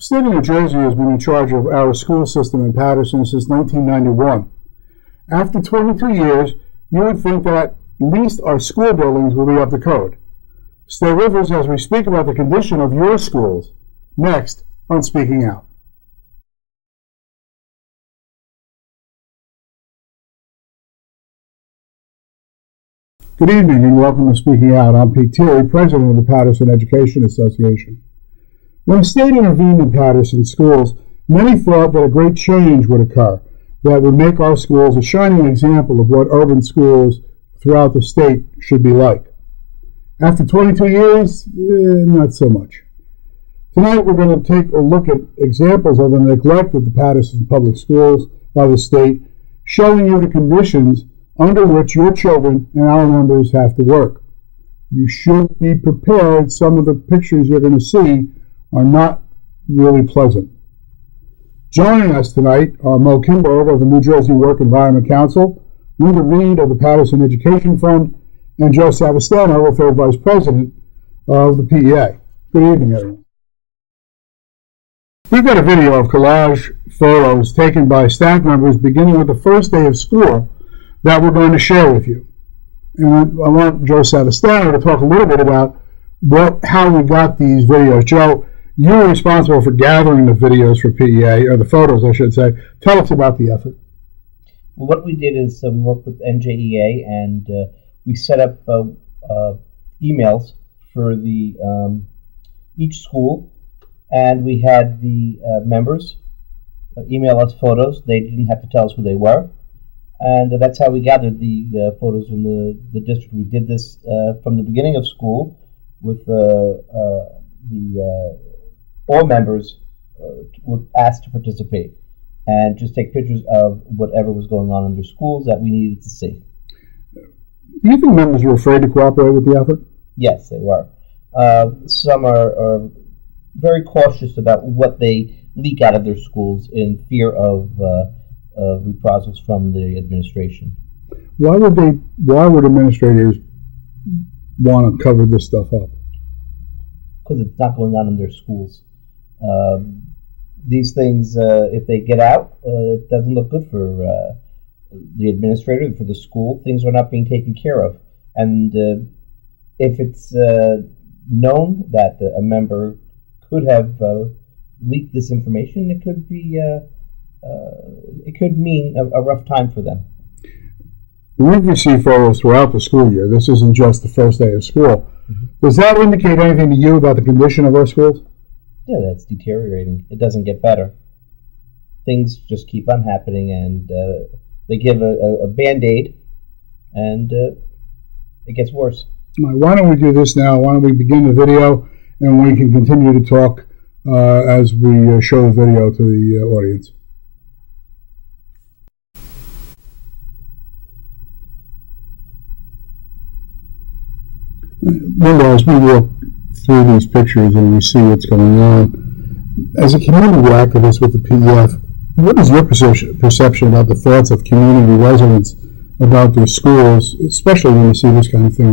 The state of New Jersey has been in charge of our school system in Paterson since 1991. After 22 years, you would think that at least our school buildings will be up to code. Stay with us as we speak about the condition of your schools, next on Speaking Out. Good evening and welcome to Speaking Out. I'm P.E.A, president of the Paterson Education Association. When the state intervened in Paterson schools, many thought that a great change would occur that would make our schools a shining example of what urban schools throughout the state should be like. After 22 years, not so much. Tonight we're going to take a look at examples of the neglect of the Paterson Public Schools by the state, showing you the conditions under which your children and our members have to work. You should be prepared. Some of the pictures you're going to see are not really pleasant. Joining us tonight are Mo Kimberg of the New Jersey Work Environment Council, Linda Reed of the Paterson Education Fund, and Joe Savastano, the third vice president of the P.E.A. Good evening, everyone. We've got a video of collage photos taken by staff members beginning with the first day of school that we're going to share with you. And I want Joe Savastano to talk a little bit about how we got these videos. Joe, you were responsible for gathering the videos for P.E.A, or the photos, I should say. Tell us about the effort. Well, what we did is we worked with NJEA, and we set up emails for each school, and we had the members email us photos. They didn't have to tell us who they were, and that's how we gathered the photos in the district. We did this from the beginning of school with all members were asked to participate and just take pictures of whatever was going on in their schools that we needed to see. Do you think members were afraid to cooperate with the effort? Yes, they were. Some are very cautious about what they leak out of their schools in fear of reprisals from the administration. Why would administrators want to cover this stuff up? Because it's not going on in their schools. These things, if they get out, it doesn't look good for the administrator, for the school. Things are not being taken care of. And if it's known that a member could have leaked this information, it could be it could mean a rough time for them. We've received photos throughout the school year. This isn't just the first day of school. Mm-hmm. Does that indicate anything to you about the condition of our schools? Yeah, that's deteriorating. It doesn't get better. Things just keep on happening, and they give a Band-Aid, and it gets worse. All right, why don't we do this now? Why don't we begin the video, and we can continue to talk as we show the video to the audience. Linda, as we walk through these pictures and we see what's going on, as a community activist with the PEF, what is your perception about the thoughts of community residents about their schools, especially when you see this kind of thing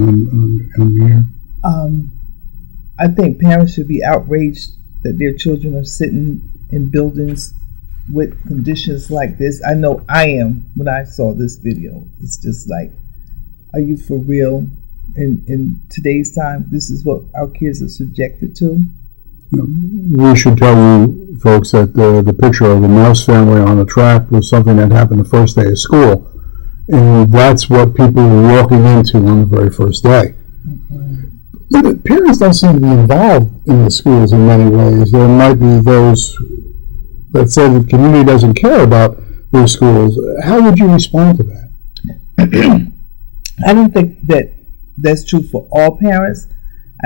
on the air? I think parents should be outraged that their children are sitting in buildings with conditions like this. I know I am when I saw this video. It's just like, are you for real? In today's time, this is what our kids are subjected to. We should tell you folks that the picture of the Mouse family on a track was something that happened the first day of school, and that's what people were walking into on the very first day. Mm-hmm. But parents don't seem to be involved in the schools in many ways. There might be those that say the community doesn't care about their schools. How would you respond to that? I don't think that's true for all parents.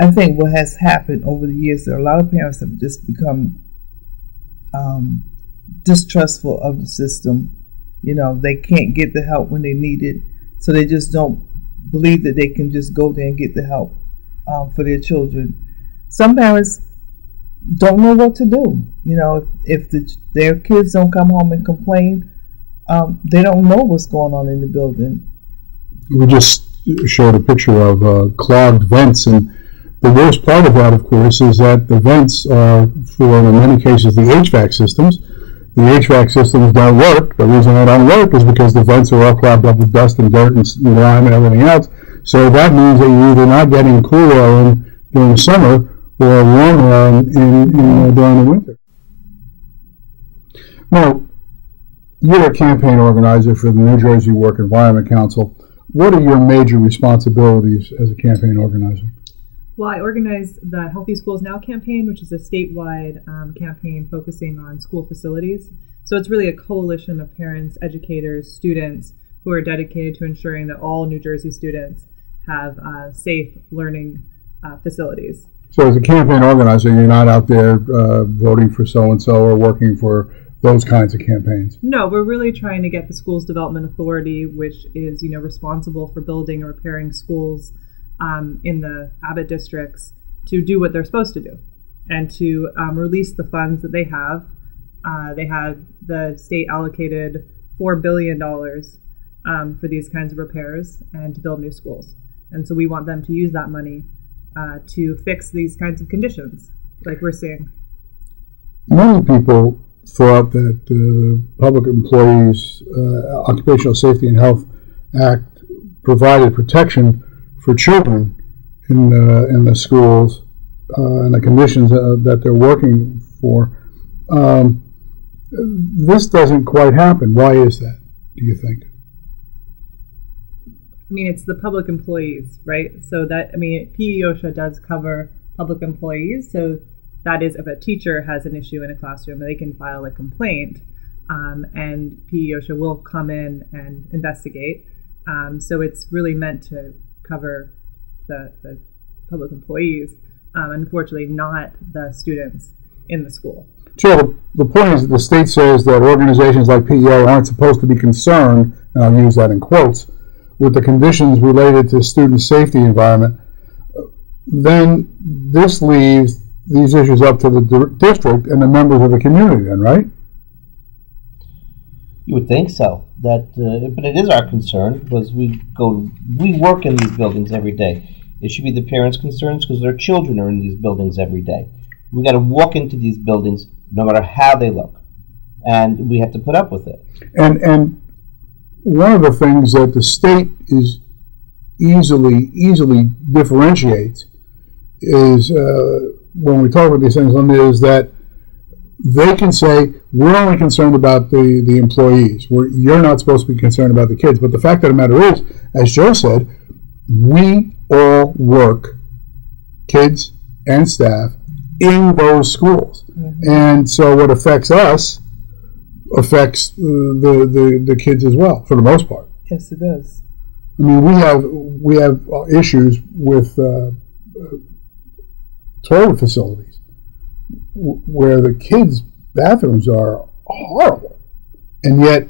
I think what has happened over the years, that a lot of parents have just become distrustful of the system. You know, they can't get the help when they need it, so they just don't believe that they can just go there and get the help for their children. Some parents don't know what to do. You know, if their kids don't come home and complain, they don't know what's going on in the building. We just showed a picture of clogged vents, and The worst part of that, of course, is that the vents are, for in many cases, the HVAC systems. The HVAC systems don't work. The reason they don't work is because the vents are all clogged up with dust and dirt and grime and everything else. So that means that you're either not getting cool air in during the summer or warm air during the winter. Now, you're a campaign organizer for the New Jersey Work Environment Council. What are your major responsibilities as a campaign organizer? Well, I organize the Healthy Schools Now campaign, which is a statewide campaign focusing on school facilities. So it's really a coalition of parents, educators, students who are dedicated to ensuring that all New Jersey students have safe learning facilities. So as a campaign organizer, you're not out there voting for so-and-so or working for those kinds of campaigns? No, we're really trying to get the Schools Development Authority, which is responsible for building and repairing schools in the Abbott districts, to do what they're supposed to do and to release the funds that they have. They had the state allocated $4 billion for these kinds of repairs and to build new schools. And so we want them to use that money to fix these kinds of conditions like we're seeing. Many people thought that the Public Employees Occupational Safety and Health Act provided protection for children in the schools and the conditions that they're working for. This doesn't quite happen. Why is that, do you think? I mean, it's the public employees, right? So that, P.E.A does cover public employees. So that is, if a teacher has an issue in a classroom, they can file a complaint, and P.E.A will come in and investigate. So it's really meant to cover the public employees, unfortunately not the students in the school. So the point is that the state says that organizations like P.E.A aren't supposed to be concerned, and I'll use that in quotes, with the conditions related to student safety environment. Then this leaves these issues up to the district and the members of the community then, right? You would think so. But it is our concern because we work in these buildings every day. It should be the parents' concerns because their children are in these buildings every day. We got to walk into these buildings no matter how they look, and we have to put up with it. And one of the things that the state is easily differentiates is when we talk about these things, is that they can say, we're only concerned about the employees. You're not supposed to be concerned about the kids. But the fact of the matter is, as Joe said, we all work, kids and staff, in those schools. Mm-hmm. And so what affects us affects the kids as well, for the most part. Yes, it does. I mean, we have issues with toilet facilities where the kids' bathrooms are horrible, and yet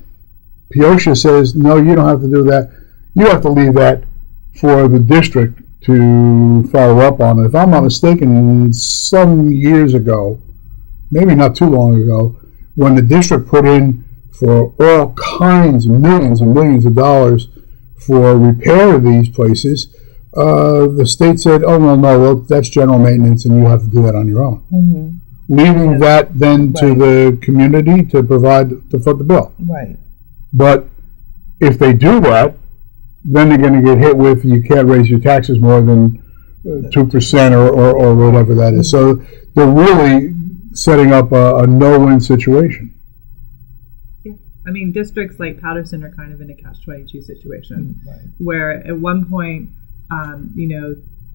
P.E.A says, no, you don't have to do that. You have to leave that for the district to follow up on it. If I'm not mistaken, some years ago, maybe not too long ago, when the district put in for all kinds of millions and millions of dollars for repair of these places, the state said, oh, no, that's general maintenance and you have to do that on your own. Mm-hmm. Leaving that then to the community to foot the bill. Right. But if they do that, then they're going to get hit with, you can't raise your taxes more than 2% or whatever that is. So they're really setting up a no-win situation. Yeah. I mean, districts like Paterson are kind of in a catch-22 situation, where at one point,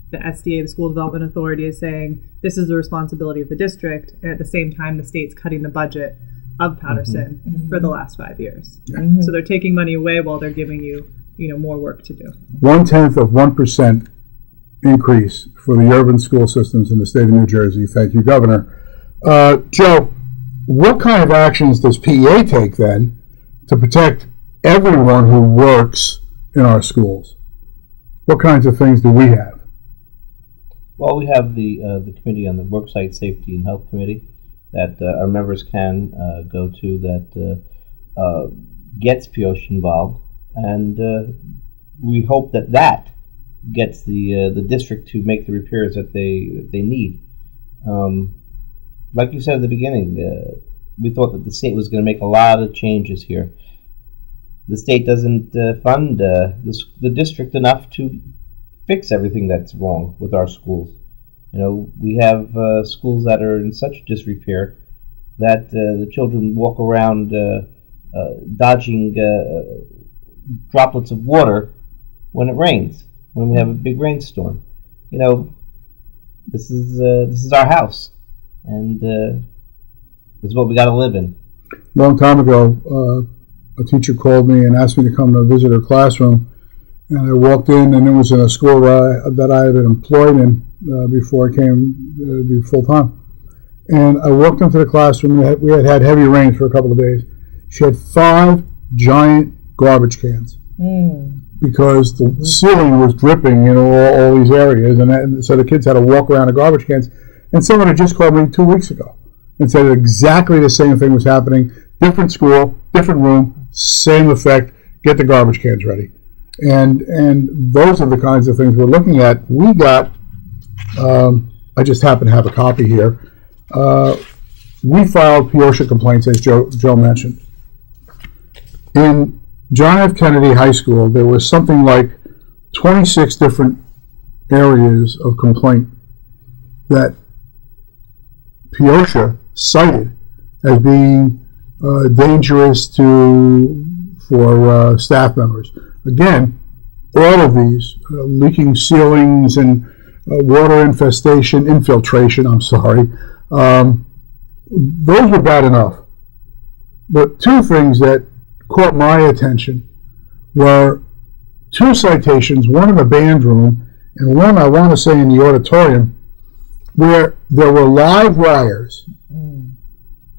the SDA, the School Development Authority, is saying this is the responsibility of the district, and at the same time, the state's cutting the budget of Paterson for the last 5 years. Mm-hmm. So they're taking money away while they're giving you, more work to do. 0.1% increase for the urban school systems in the state of New Jersey. Thank you, Governor. Joe, what kind of actions does P.E.A take then to protect everyone who works in our schools? What kinds of things do we have? Well, we have the committee on the Worksite Safety and Health Committee that our members can go to that gets P.E.A involved, and we hope that gets the district to make the repairs that they need. Like you said at the beginning, we thought that the state was going to make a lot of changes here. The state doesn't fund the district enough to fix everything that's wrong with our schools. We have schools that are in such disrepair that the children walk around dodging droplets of water when it rains, when we have a big rainstorm. This is our house, and this is what we got to live in. A long time ago, a teacher called me and asked me to come to visit her classroom, and I walked in, and it was in a school that I had been employed in before I came to be full time. And I walked into the classroom. We had had heavy rain for a couple of days. She had 5 giant garbage cans because the ceiling was dripping in all these areas, and so the kids had to walk around the garbage cans. And someone had just called me 2 weeks ago and said exactly the same thing was happening. Different school, different room, same effect. Get the garbage cans ready. And those are the kinds of things we're looking at. We got, I just happen to have a copy here. We filed P.E.A complaints, as Joe mentioned. In John F. Kennedy High School, there was something like 26 different areas of complaint that P.E.A cited as being dangerous for staff members. Again, all of these, leaking ceilings and water infiltration, those were bad enough. But 2 things that caught my attention were 2 citations, one in the band room and one, I want to say, in the auditorium, where there were live wires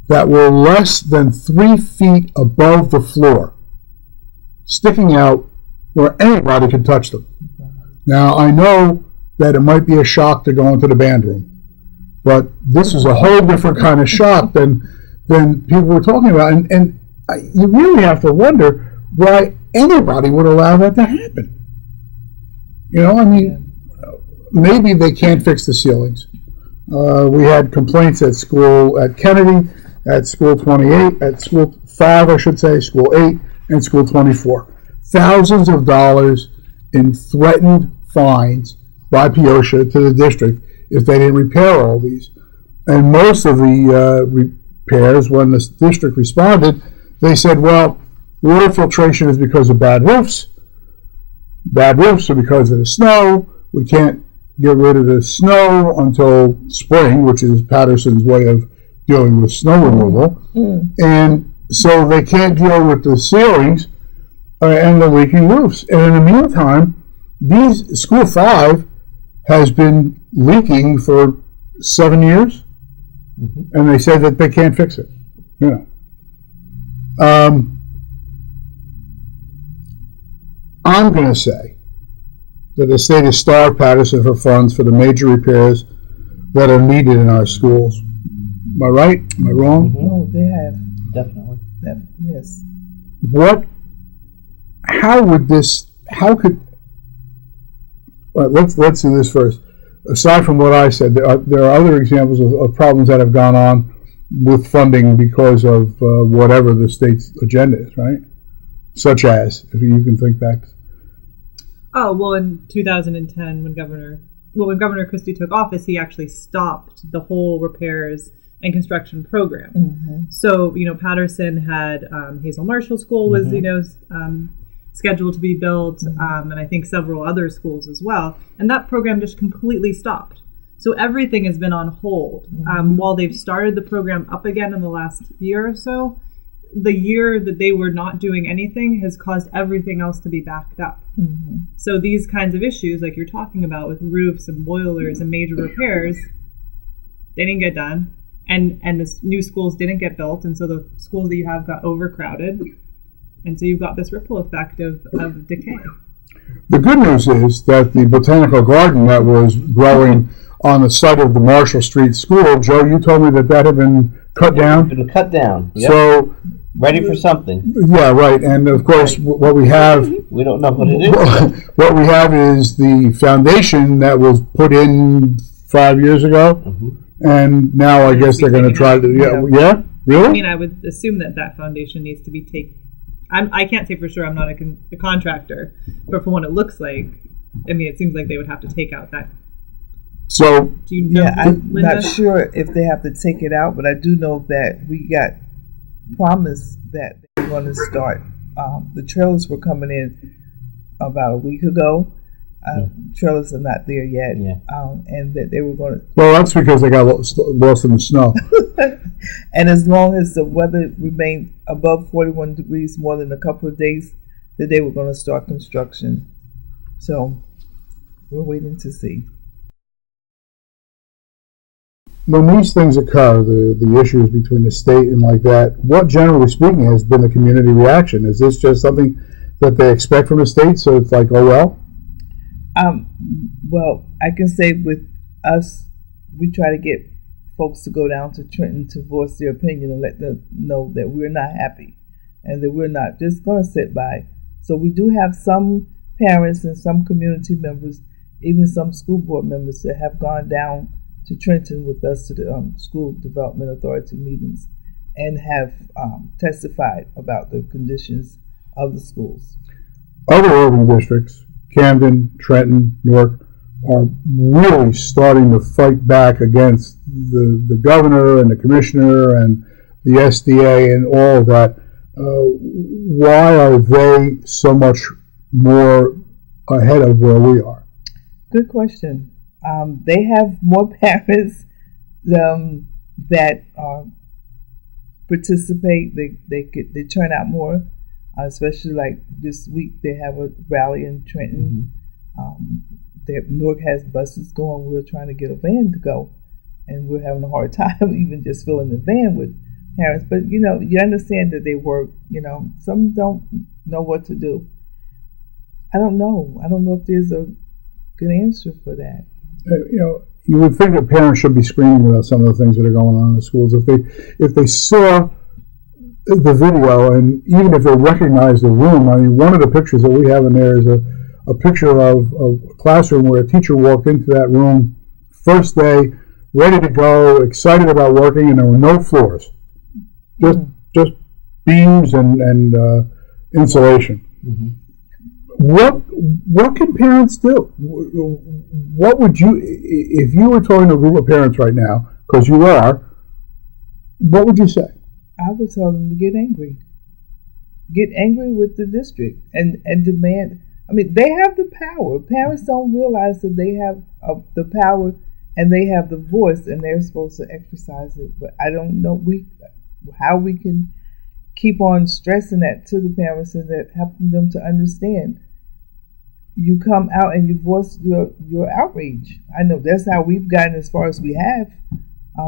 that were less than 3 feet above the floor, sticking out where anybody could touch them. Now, I know that it might be a shock to go into the band room, but this is a whole different kind of shock than people were talking about. And you really have to wonder why anybody would allow that to happen. Maybe they can't fix the ceilings. We had complaints at Kennedy, at school 28, at school 5, I should say, school 8, and school 24. Thousands of dollars in threatened fines by P.E.A to the district if they didn't repair all these. And most of the repairs, when the district responded, they said, well, water filtration is because of bad roofs. Bad roofs are because of the snow. We can't get rid of the snow until spring, which is Paterson's way of dealing with snow removal. And so they can't deal with the ceilings and the leaking roofs. And in the meantime, school 5 has been leaking for 7 years, and they say that they can't fix it. I'm going to say that the state has starved Paterson for funds for the major repairs that are needed in our schools. Am I right? Am I wrong? No, they have. Definitely. Yes. Let's do this first. Aside from what I said, there are other examples of problems that have gone on with funding because of whatever the state's agenda is, right? Such as, if you can think back. Oh, well, in 2010, when Governor Christie took office, he actually stopped the whole repairs and construction program. So, Paterson had Hazel Marshall School was, scheduled to be built, and I think several other schools as well. And that program just completely stopped. So everything has been on hold. While they've started the program up again in the last year or so, the year that they were not doing anything has caused everything else to be backed up. So these kinds of issues, like you're talking about with roofs and boilers and major repairs, they didn't get done. And the new schools didn't get built, and so the schools that you have got overcrowded. And so you've got this ripple effect of decay. The good news is that the botanical garden that was growing on the site of the Marshall Street School, Joe, you told me that had been cut down? It's been cut down. Yep. So ready for something. Yeah, right. And of course, what we have, We don't know what it is. what we have is the foundation that was put in 5 years ago, and now I guess they're going to try to. Yeah, really. I mean, I would assume that foundation needs to be taken. I can't say for sure. I'm not a contractor, but from what it looks like, I mean, it seems like they would have to take out that. So, do you know, I'm Linda? not sure if they have to take it out, but I do know that we got promised that they're going to start. The trailers were coming in about a week ago. Trailers are not there yet, and that they were going to. Well, that's because they got lost in the snow. And as long as the weather remained above 41 degrees more than a couple of days, that they were going to start construction. So we're waiting to see. When these things occur, the issues between the state and like that, what generally speaking has been the community reaction? Is this just something that they expect from the state, so it's like, oh well? Well, I can say with us, we try to get folks to go down to Trenton to voice their opinion and let them know that we're not happy and that we're not just going to sit by. So we do have some parents and some community members, even some school board members that have gone down to Trenton with us to the School Development Authority meetings and have testified about the conditions of the schools. Other urban districts, Camden, Trenton, Newark, are really starting to fight back against the governor and the commissioner and the SDA and all of that. Why are they so much more ahead of where we are? Good question. They have more parents that participate. They turn out more, especially like this week they have a rally in Trenton. Newark has buses going. We're trying to get a van to go, and we're having a hard time even just filling the van with parents. But you understand that they work. Some don't know what to do. I don't know. I don't know if there's a good answer for that. You would think that parents should be screaming about some of the things that are going on in the schools. If they saw the video, and even if they recognize the room, I mean, one of the pictures that we have in there is a picture of a classroom where a teacher walked into that room first day, ready to go, excited about working, and there were no floors, just beams and insulation. What can parents do? What would you, if you were talking to a group of parents right now, because you are, what would you say? I would tell them to get angry. Get angry with the district and demand. I mean, they have the power. Parents don't realize that they have the power and they have the voice and they're supposed to exercise it. But I don't know how we can keep on stressing that to the parents and that helping them to understand. You come out and you voice your outrage. I know that's how we've gotten as far as we have,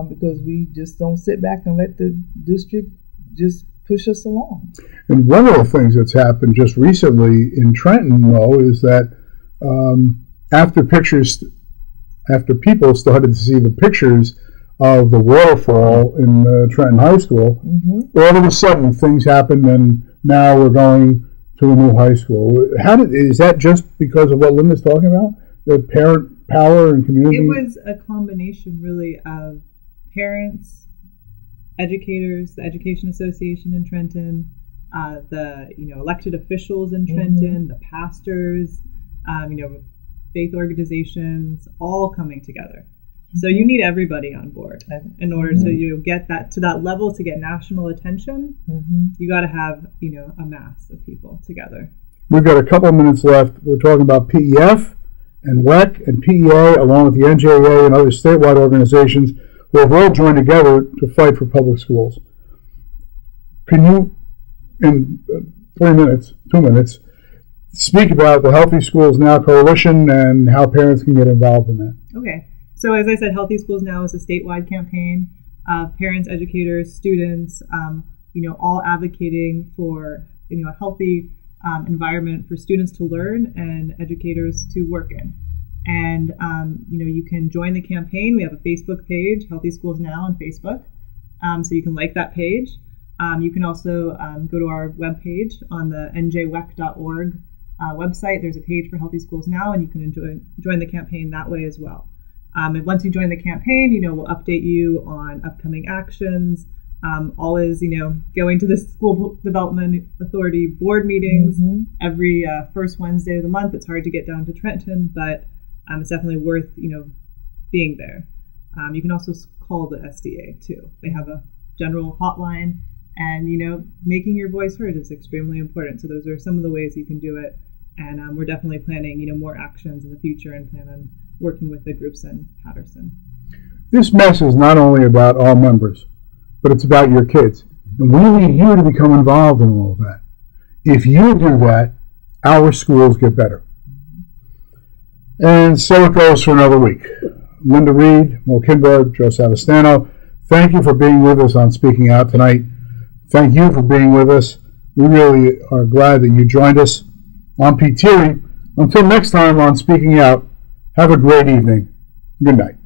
because we just don't sit back and let the district just push us along. And one of the things that's happened just recently in Trenton, though, is that after people started to see the pictures of the waterfall in Trenton High School, all of a sudden things happened, and now we're going to a new high school. Is that just because of what Linda's talking about? The parent power and community? It was a combination, really, of parents, educators, the Education Association in Trenton, the elected officials in Trenton, the pastors, faith organizations, all coming together. So you need everybody on board in order to get that to that level, to get national attention. You got to have a mass of people together. We've got a couple of minutes left. We're talking about PEF and W.E.C and P.E.A, along with the NJEA and other statewide organizations who have all joined together to fight for public schools. Can you, in 2 minutes, speak about the Healthy Schools Now Coalition and how parents can get involved in that? Okay. So as I said, Healthy Schools Now is a statewide campaign of parents, educators, students, all advocating for a healthy environment for students to learn and educators to work in. And you can join the campaign. We have a Facebook page, Healthy Schools Now on Facebook, so you can like that page. You can also go to our webpage on the njwec.org website. There's a page for Healthy Schools Now, and you can join the campaign that way as well. And once you join the campaign, we'll update you on upcoming actions. Always, going to the School Development Authority board meetings every first Wednesday of the month. It's hard to get down to Trenton, but it's definitely worth, being there. You can also call the SDA too. They have a general hotline, and, making your voice heard is extremely important. So those are some of the ways you can do it. And we're definitely planning, more actions in the future and plan on working with the groups in Paterson. This mess is not only about all members, but it's about your kids. And we need you to become involved in all of that. If you do that, our schools get better. And so it goes for another week. Linda Reed, Mo Kinberg, Joe Savastano, thank you for being with us on Speaking Out tonight. Thank you for being with us. We really are glad that you joined us. I'm P.E.A. Until next time on Speaking Out, have a great evening. Good night.